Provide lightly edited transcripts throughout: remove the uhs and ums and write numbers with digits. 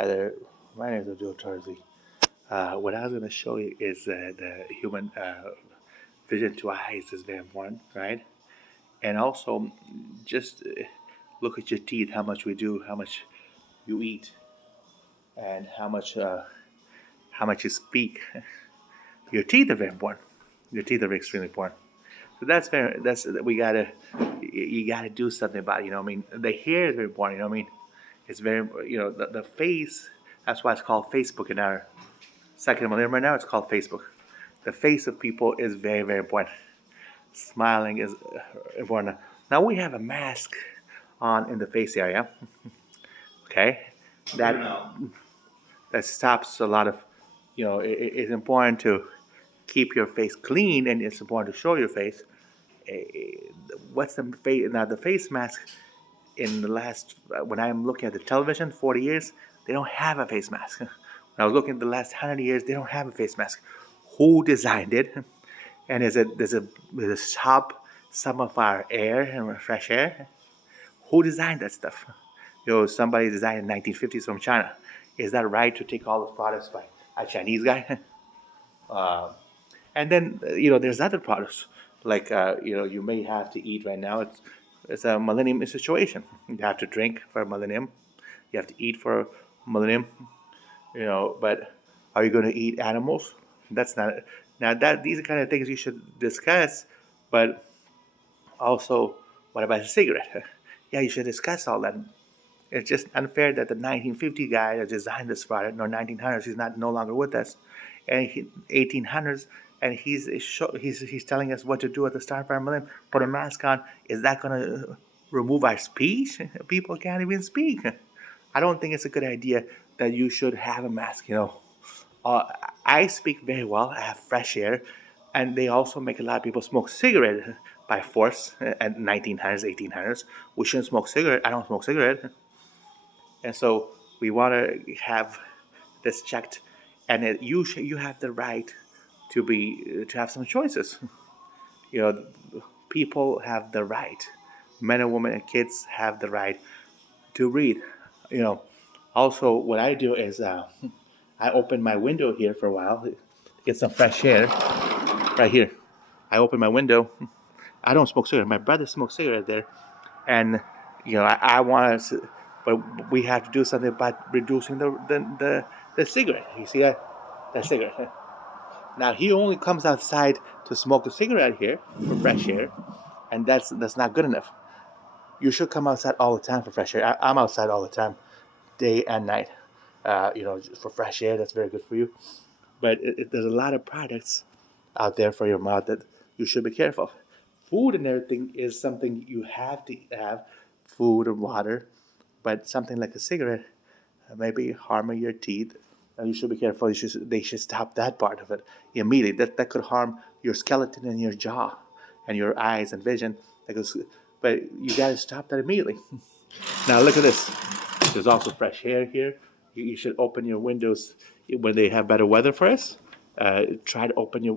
Hi there, my name is Abdull Tarzi. What I was going to show you is the human vision to eyes is very important, right? And also, just look at your teeth, how much we do, how much you eat, and how much you speak. Your teeth are very important. Your teeth are extremely important. So that's we gotta you gotta do something about it. You know what I mean? The hair is very important. You know what I mean? It's very the face. That's why it's called Facebook in our second millennium right now. It's called Facebook. The face of people is very very important. Smiling is important. Now we have a mask on in the face area. Okay, that that stops a lot of it's important to keep your face clean and it's important to show your face. What's the face now? The face mask in the last when I'm looking at the television, 40 years, they don't have a face mask. When I was looking at the last 100 years, they don't have a face mask. Who designed it? And does it stop some of our air and fresh air? Who designed that stuff? Somebody designed in 1950s from China. Is that right to take all those products by a Chinese guy? And then there's other products like you may have to eat right now. It's a millennium situation. You have to drink for a millennium. You have to eat for a millennium. But are you going to eat animals? That's not now that these are kind of things you should discuss. But also, what about a cigarette? Yeah, you should discuss all that. It's just unfair that the 1950 guy that designed this product, or 1900s, he's no longer with us, and 1800s, and he's telling us what to do at the start of our millennium. Put a mask on. Is that going to remove our speech? People can't even speak. I don't think it's a good idea that you should have a mask. Uh, I speak very well. I have fresh air, and they also make a lot of people smoke cigarette by force at 1900s, 1800s. We shouldn't smoke cigarette. I don't smoke cigarette. And so we want to have this checked, and you have the right to have some choices. You know, people have the right, men and women and kids have the right to read. You know, also what I do is I open my window here for a while, get some fresh air. Right here, I open my window. I don't smoke cigarette. My brother smokes cigarette there, and I want to, but we have to do something about reducing the cigarette. You see that cigarette. Now he only comes outside to smoke a cigarette here for fresh air, and that's not good enough. You should come outside all the time for fresh air. I'm outside all the time, day and night. For fresh air, that's very good for you. But there's a lot of products out there for your mouth that you should be careful. Food and everything is something you have to have, food and water, but something like a cigarette maybe harming your teeth. You should be careful. They should stop that part of it immediately. That could harm your skeleton and your jaw, and your eyes and vision. But you got to stop that immediately. Now look at this. There's also fresh air here. You should open your windows when they have better weather for us. Try to open your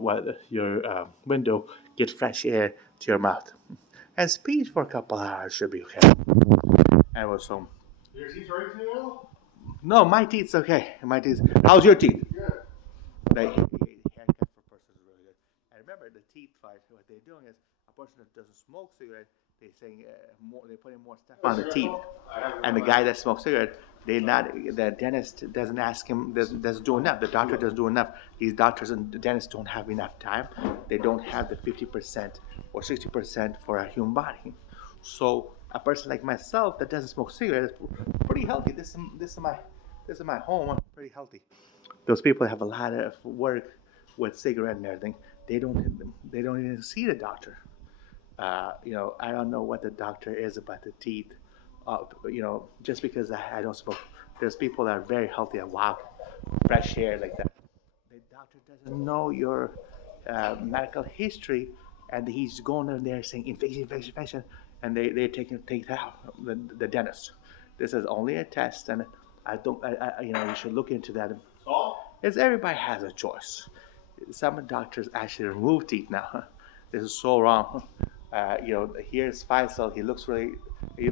window, get fresh air to your mouth, and speak for a couple hours should be okay. And also, Your teeth right now? no, my teeth's okay. My teeth. How's your teeth? Good. Like haircut for a person is really good. And remember, the teeth fight. What they're doing is a person that doesn't smoke cigarette, they saying more. They're putting more stuff on the teeth. And the guy that smokes cigarette, the dentist doesn't ask him, doesn't do enough. The doctor doesn't do enough. These doctors and the dentists don't have enough time. They don't have the 50% or 60% for a human body. So a person like myself that doesn't smoke cigarettes is pretty healthy. This is my home. I'm pretty healthy. Those people have a lot of work with cigarette and everything. They don't even see the doctor. I don't know what the doctor is about the teeth. Just because I don't smoke, there's people that are very healthy and walk, fresh air like that. The doctor doesn't know your medical history, and he's going in there saying infection, and they're taking it out. The dentist. This is only a test, and I don't. You should look into that. It's everybody has a choice. Some doctors actually remove teeth now. This is so wrong. Here's Faisal. He looks really,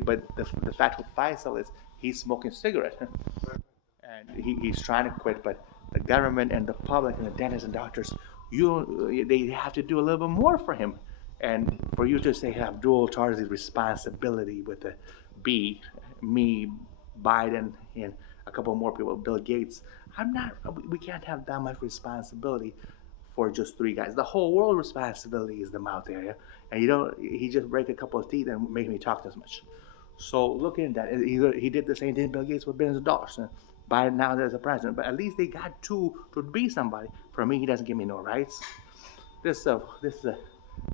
but the fact with Faisal is he's smoking cigarette, and and he's trying to quit, but the government and the public and the dentists and doctors, they have to do a little bit more for him. And for you to say Abdull Tarzi responsibility with the B, me, Biden, and a couple more people, Bill Gates, I'm not. We can't have that much responsibility for just three guys. The whole world responsibility is the mouth area, and you don't. He just break a couple of teeth and make me talk this much. So looking at that, he did the same thing Bill Gates with billions of dollars. Biden now there's a president, but at least they got two to be somebody. For me, he doesn't give me no rights. This is a,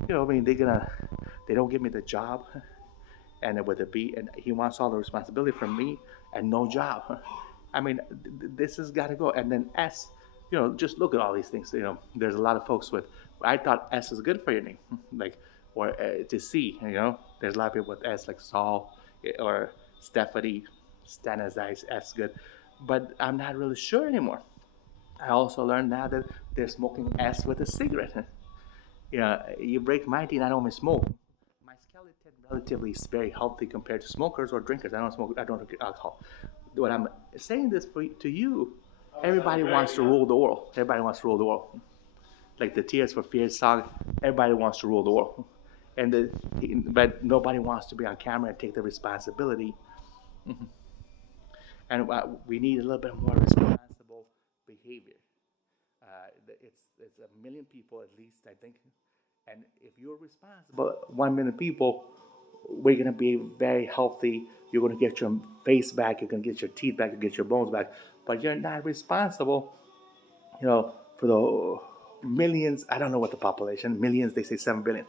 I mean, they don't give me the job, and with a B, and he wants all the responsibility from me and no job. I mean, this has got to go. And then S, just look at all these things. There's a lot of folks with. I thought S is good for your name, like or to C. There's a lot of people with S, like Saul or Stephanie, Stanisize S good, but I'm not really sure anymore. I also learned now that they're smoking S with a cigarette. You break my teeth, I don't smoke. My skeleton relatively is very healthy compared to smokers or drinkers. I don't smoke. I don't drink alcohol. What I'm saying this to you, everybody wants to rule the world. Everybody wants to rule the world. Like the Tears for Fears song, everybody wants to rule the world, but nobody wants to be on camera and take the responsibility. And we need a little bit more responsible behavior. It's a million people at least, I think. And if you're responsible, 1 million people, we're gonna be very healthy. You're gonna get your face back. You're gonna get your teeth back. You get your bones back. But you're not responsible, for the millions. I don't know what the population millions. They say 7 billion.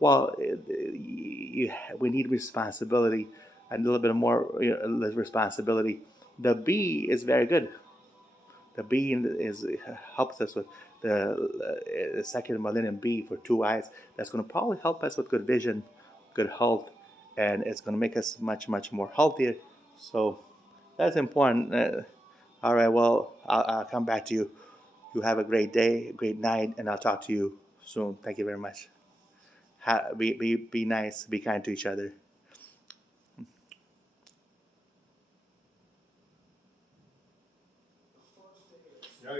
Well, we need responsibility and a little bit more responsibility. The B is very good. The B helps us with the second millennium B for 2 eyes. That's going to probably help us with good vision, good health, and it's going to make us much, much more healthier. So that's important. All right, well, I'll come back to you. You have a great day, a great night, and I'll talk to you soon. Thank you very much. Be nice, be kind to each other.